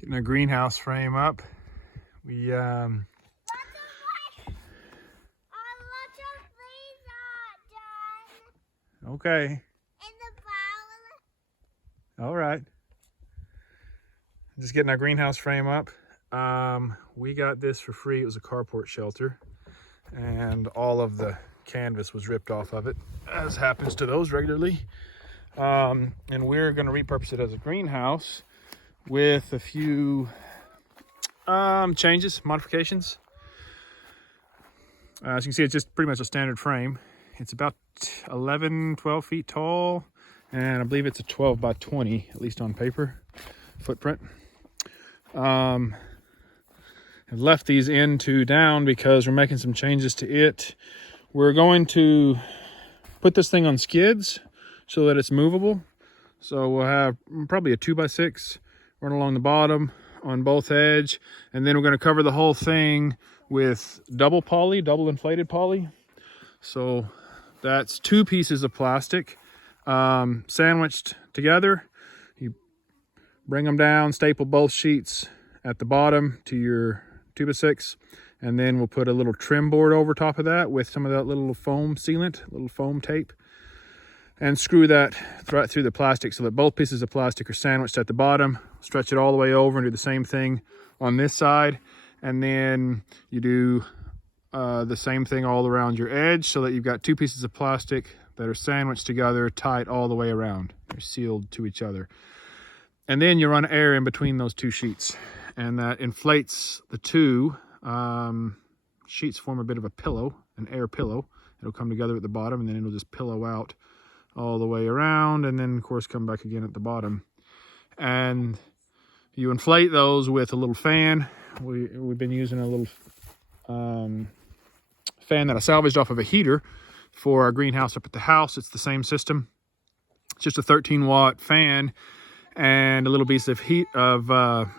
Getting a greenhouse frame up. We okay. All right. Just getting our greenhouse frame up. We got this for free. It was a carport shelter, and all of the canvas was ripped off of it, as happens to those regularly. And we're going to repurpose it as a greenhouse with a few changes, modifications. As you can see, it's just pretty much a standard frame. It's about 12 feet tall, and I believe it's a 12 by 20, at least on paper, footprint. I've left these end two down because we're making some changes to it. We're going to put this thing on skids so that it's movable. So we'll have probably a 2x6 run along the bottom on both edge, and then we're going to cover the whole thing with double inflated poly. So that's 2 pieces of plastic sandwiched together. You bring them down, staple both sheets at the bottom to your 2x6, and then we'll put a little trim board over top of that with some of that little foam sealant, little foam tape, and screw that right through the plastic so that both pieces of plastic are sandwiched at the bottom. Stretch it all the way over and do the same thing on this side, and then you do the same thing all around your edge so that you've got 2 pieces of plastic that are sandwiched together, tight all the way around. They're sealed to each other. And then you run air in between those 2 sheets, and that inflates the 2 sheets, form a bit of a pillow, an air pillow. It'll come together at the bottom, and then it'll just pillow out all the way around, and then of course come back again at the bottom. And you inflate those with a little fan. We've been using a little fan that I salvaged off of a heater for our greenhouse up at the house. It's the same system. It's just a 13-watt fan and a little piece of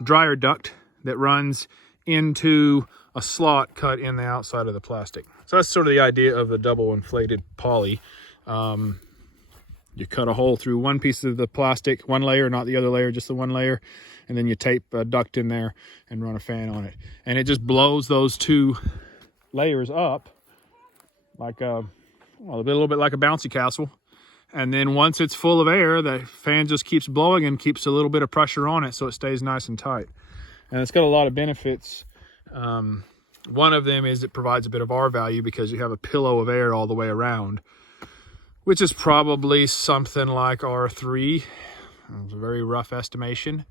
dryer duct that runs into a slot cut in the outside of the plastic. So that's sort of the idea of the double inflated poly. You cut a hole through one piece of the plastic, one layer, not the other layer, just the one layer, and then you tape a duct in there and run a fan on it. And it just blows those 2 layers up like a little bit like a bouncy castle. And then once it's full of air, the fan just keeps blowing and keeps a little bit of pressure on it so it stays nice and tight. And it's got a lot of benefits. One of them is it provides a bit of R value because you have a pillow of air all the way around, which is probably something like R3. It's a very rough estimation.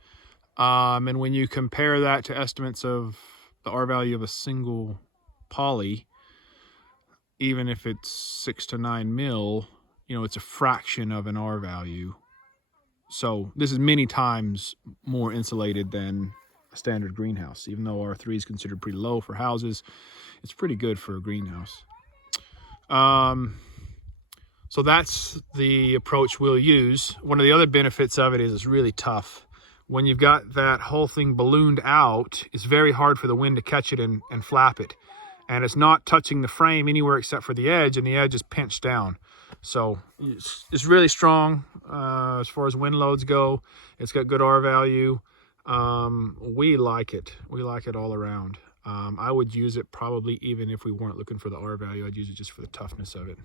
And when you compare that to estimates of the R value of a single poly, even if it's 6 to 9 mil, it's a fraction of an R value. So this is many times more insulated than a standard greenhouse. Even though R3 is considered pretty low for houses, it's pretty good for a greenhouse. So that's the approach we'll use. One of the other benefits of it is it's really tough. When you've got that whole thing ballooned out, it's very hard for the wind to catch it and flap it. And it's not touching the frame anywhere except for the edge, and the edge is pinched down. So it's really strong as far as wind loads go. It's got good R value. We like it. We like it all around. I would use it probably even if we weren't looking for the R value. I'd use it just for the toughness of it.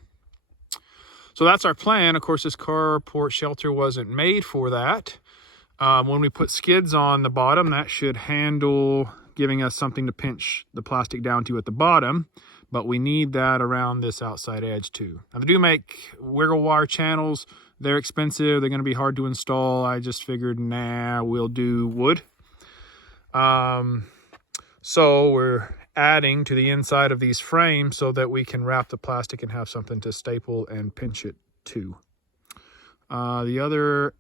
So that's our plan. Of course, this carport shelter wasn't made for that. When we put skids on the bottom, that should handle giving us something to pinch the plastic down to at the bottom, but we need that around this outside edge too. Now, they do make wiggle wire channels. They're expensive. They're going to be hard to install. I just figured, we'll do wood. So we're adding to the inside of these frames so that we can wrap the plastic and have something to staple and pinch it to. The other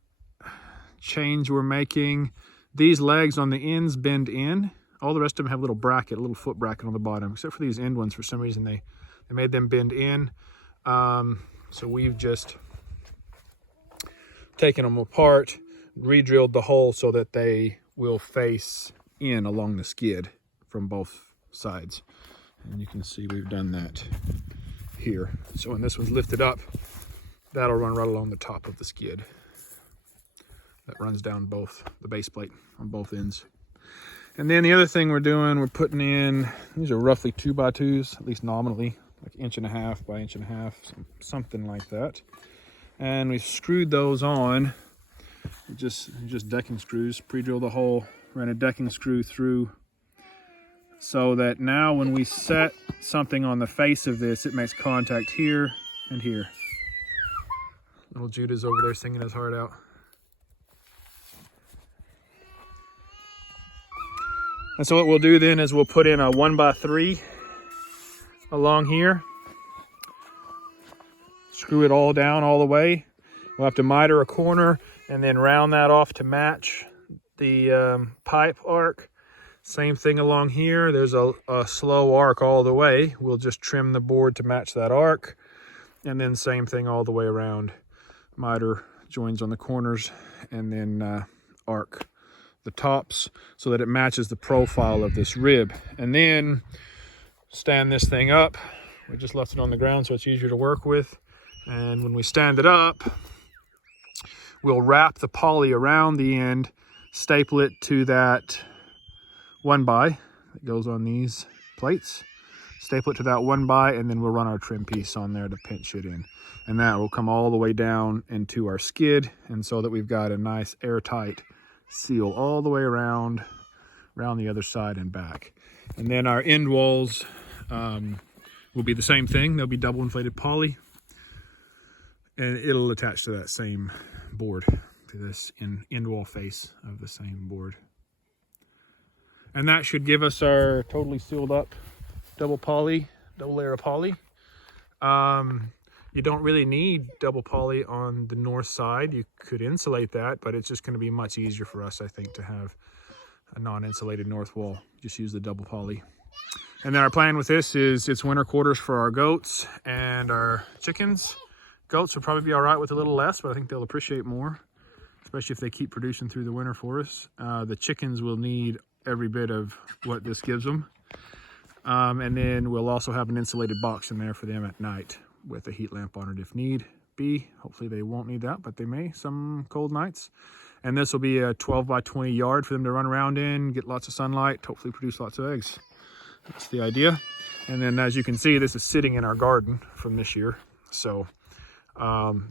change we're making, these legs on the ends bend in. All the rest of them have a little bracket, a little foot bracket on the bottom, except for these end ones. For some reason, they made them bend in. So we've just taken them apart, re-drilled the hole so that they will face in along the skid from both sides. And you can see we've done that here. So when this one's lifted up, that'll run right along the top of the skid. That runs down both the base plate on both ends. And then the other thing we're doing, we're putting in, these are roughly 2x2s, at least nominally, like 1.5 by 1.5 inches, something like that. And we've screwed those on, just decking screws, pre-drilled the hole, ran a decking screw through, so that now when we set something on the face of this, it makes contact here and here. Little Judah's over there singing his heart out. And so what we'll do then is we'll put in a 1x3 along here. Screw it all down all the way. We'll have to miter a corner and then round that off to match the pipe arc. Same thing along here. There's a slow arc all the way. We'll just trim the board to match that arc. And then same thing all the way around. Miter joins on the corners and then arc the tops so that it matches the profile of this rib. And then stand this thing up. We just left it on the ground so it's easier to work with. And when we stand it up, we'll wrap the poly around the end, staple it to that 1x that goes on these plates, staple it to that 1x, and then we'll run our trim piece on there to pinch it in. And that will come all the way down into our skid, and so that we've got a nice airtight seal all the way around the other side and back. And then our end walls will be the same thing. They'll be double inflated poly, and it'll attach to that same board, to this end wall face of the same board. And that should give us our totally sealed up double layer of poly. You don't really need double poly on the north side. You could insulate that, but it's just going to be much easier for us, I think, to have a non-insulated north wall. Just use the double poly. And then our plan with this is it's winter quarters for our goats and our chickens. Goats will probably be all right with a little less, but I think they'll appreciate more, especially if they keep producing through the winter for us. The chickens will need every bit of what this gives them. And then we'll also have an insulated box in there for them at night with a heat lamp on it if need be. Hopefully they won't need that, but they may some cold nights. And this will be a 12x20 yard for them to run around in, get lots of sunlight, hopefully produce lots of eggs. That's the idea. And then as you can see, this is sitting in our garden from this year. So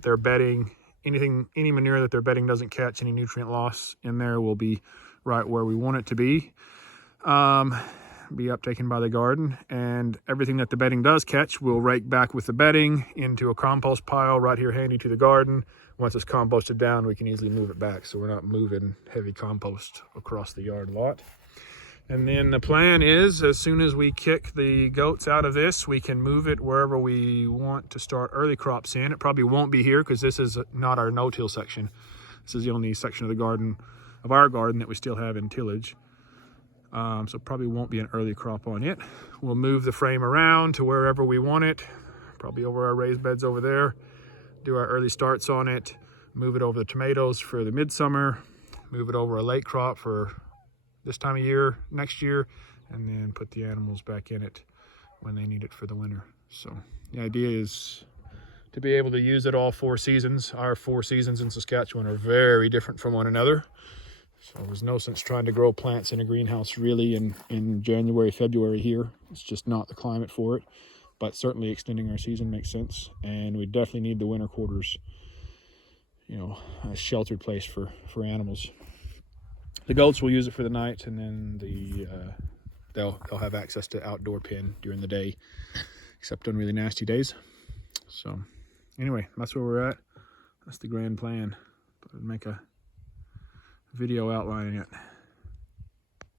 they're bedding, any manure that they're bedding doesn't catch any nutrient loss in there will be right where we want it to be uptaken by the garden, and everything that the bedding does catch we'll rake back with the bedding into a compost pile right here handy to the garden. Once it's composted down, we can easily move it back, so we're not moving heavy compost across the yard lot. And then the plan is, as soon as we kick the goats out of this, we can move it wherever we want to start early crops in. It probably won't be here because this is not our no-till section. This is the only section of the garden, of our garden, that we still have in tillage. So probably won't be an early crop on it. We'll move the frame around to wherever we want it, probably over our raised beds over there, do our early starts on it, move it over the tomatoes for the midsummer, move it over a late crop for this time of year, next year, and then put the animals back in it when they need it for the winter. So the idea is to be able to use it all 4 seasons. Our 4 seasons in Saskatchewan are very different from one another. So there's no sense trying to grow plants in a greenhouse really in January, February here. It's just not the climate for it. But certainly extending our season makes sense. And we definitely need the winter quarters, you know, a sheltered place for animals. The goats will use it for the night, and then they'll have access to outdoor pen during the day, except on really nasty days. So anyway, that's where we're at. That's the grand plan. But I'd make a video outlining it.